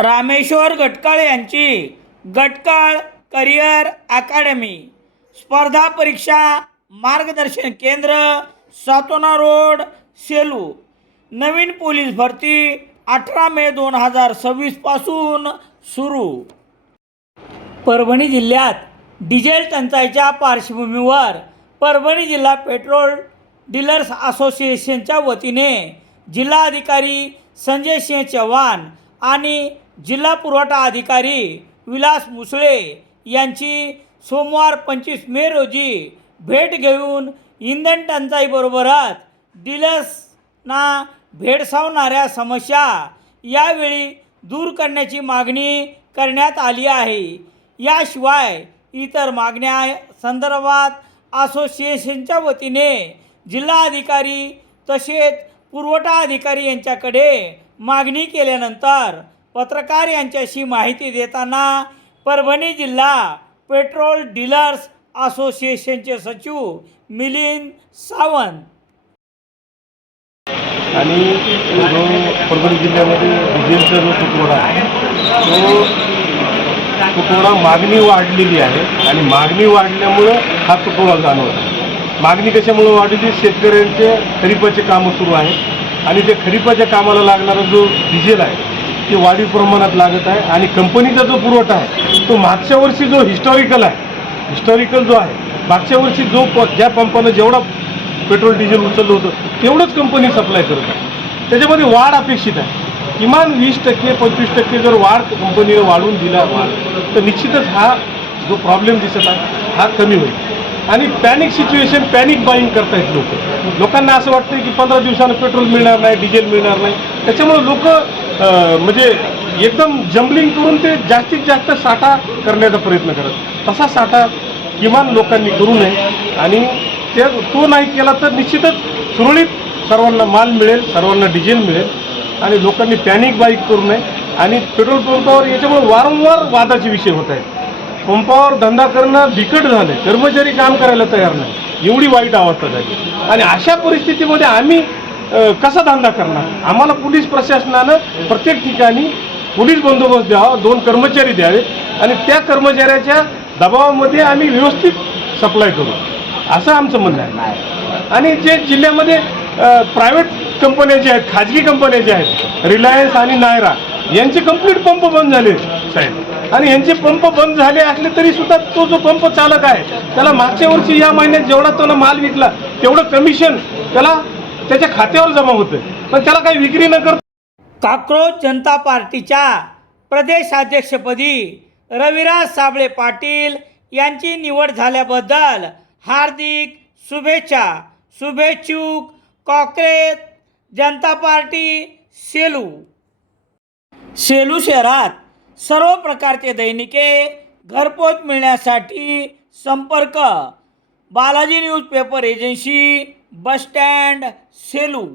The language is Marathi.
रामेश्वर गटकाळ यांची गटकाळ करिअर अकादमी स्पर्धा परीक्षा मार्गदर्शन केंद्र सातोना रोड सेलू। नवीन पोलीस भरती 18 मे 2026 पासून सुरू। परभणी जिल्ह्यात डिझेल टंचाईच्या पार्श्वभूमीवर परभणी जिल्हा पेट्रोल डीलर्स असोसिएशनच्या वतीने जिल्हाधिकारी संजय सिंह चव्हाण आणि जिल्हा पुरवठा अधिकारी विलास मुसळे यांची सोमवार 25 मे रोजी भेट घेऊन इंधन टंचाईबरोबरच डीलर्सना भेडसावणाऱ्या समस्या यावेळी दूर करण्याची मागणी करण्यात आली आहे। याशिवाय इतर मागण्या संदर्भात असोसिएशनच्या वतीने जिल्हाधिकारी तसेच पुरवठा अधिकारी यांच्याकडे मागणी केल्यानंतर पत्रकार यांच्याशी माहिती देताना परभणी जिल्हा पेट्रोल डीलर्स असोसिएशनचे सचिव मिलिंद सावंत आणि जो परभणी जिल्ह्यामध्ये डिझेलचा जो तुटवडा आहे तो तुटवडा मागणी वाढलेली आहे आणि मागणी वाढल्यामुळं हा तुटवडा जाणवत आहे। मागणी कशामुळे वाढली? शेतकऱ्यांचे खरीपाचे कामं सुरू आहेत आणि ते खरीपाच्या कामाला लागणारा जो डिझेल आहे ते वाढीव प्रमाणात लागत आहे आणि कंपनीचा जो पुरवठा आहे तो मागच्या वर्षी जो हिस्टॉरिकल जो आहे मागच्या वर्षी जो ज्या पंपानं जेवढा पेट्रोल डिझेल उचललं होतं तेवढंच कंपनी सप्लाय करत आहे। त्याच्यामध्ये वाढ अपेक्षित आहे, किमान 20% 25% जर वाढ कंपनीने वाढवून दिला तर निश्चितच हा जो प्रॉब्लेम दिसत आहे हा कमी होईल। आणि पॅनिक सिच्युएशन, पॅनिक बाईंग करतायत लोकांना असं वाटतं की 15 दिवसानं पेट्रोल मिळणार नाही, डिझेल मिळणार नाही, त्याच्यामुळे लोक म्हणजे एकदम जम्बलिंग करून ते जास्तीत जास्त साठा करण्याचा प्रयत्न करत। तसा साठा किमान लोकांनी करू नये आणि तो नाही केला तर निश्चितच सुरळीत सर्वांना माल मिळेल, सर्वांना डिझेल मिळेल आणि लोकांनी पॅनिक बाईक करू नये। आणि पेट्रोल पंपावर याच्यामुळे वारंवार वादाचे विषय होत आहेत। पंपावर धंदा करणं बिकट झालं, कर्मचारी काम करायला तयार नाही, एवढी वाईट अवस्था झाली। आणि अशा परिस्थितीमध्ये आम्ही कसा धंदा करणार? आम्हाला पोलीस प्रशासनानं प्रत्येक ठिकाणी पोलीस बंदोबस्त द्यावा, 2 कर्मचारी द्यावेत आणि त्या कर्मचाऱ्याच्या दबावामध्ये आम्ही व्यवस्थित सप्लाय करू असं आमचं म्हणणं आहे। आणि जे जिल्ह्यामध्ये प्रायव्हेट कंपन्या ज्या आहेत, खाजगी कंपन्या ज्या आहेत, रिलायन्स आणि नायरा यांचे कंप्लीट पंप बंद झाले साहेब। आणि यांचे पंप बंद झाले असले तरी सुद्धा तो जो पंप चालक आहे त्याला मागच्या वर्षी या महिन्यात जेवढा त्यानं माल विकला तेवढं कमिशन त्याला त्याच्या खात्यावर जमा होतं, पण त्याला काही विक्री न करता काक्रोच जनता पार्टीच्या प्रदेशाध्यक्षपदी रविराज साबळे पाटील यांची निवड झाल्याबद्दल हार्दिक शुभेच्छा। शुभेच्छुक काक्रोच जनता पार्टी सेलू। सेलू शहरात सर्व प्रकारचे दैनिके घरपोच मिळण्यासाठी संपर्क Balaji news paper agency, bus stand, Selu.